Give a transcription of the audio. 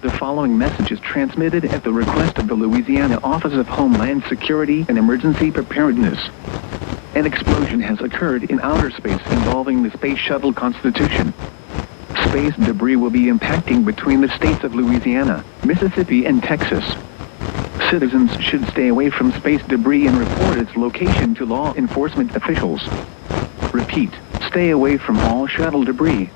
The following message is transmitted at the request of the Louisiana Office of Homeland Security and Emergency Preparedness. An explosion has occurred in outer space involving the Space Shuttle Constitution. Space debris will be impacting between the states of Louisiana, Mississippi, and Texas. Citizens should stay away from space debris and report its location to law enforcement officials. Repeat, stay away from all shuttle debris.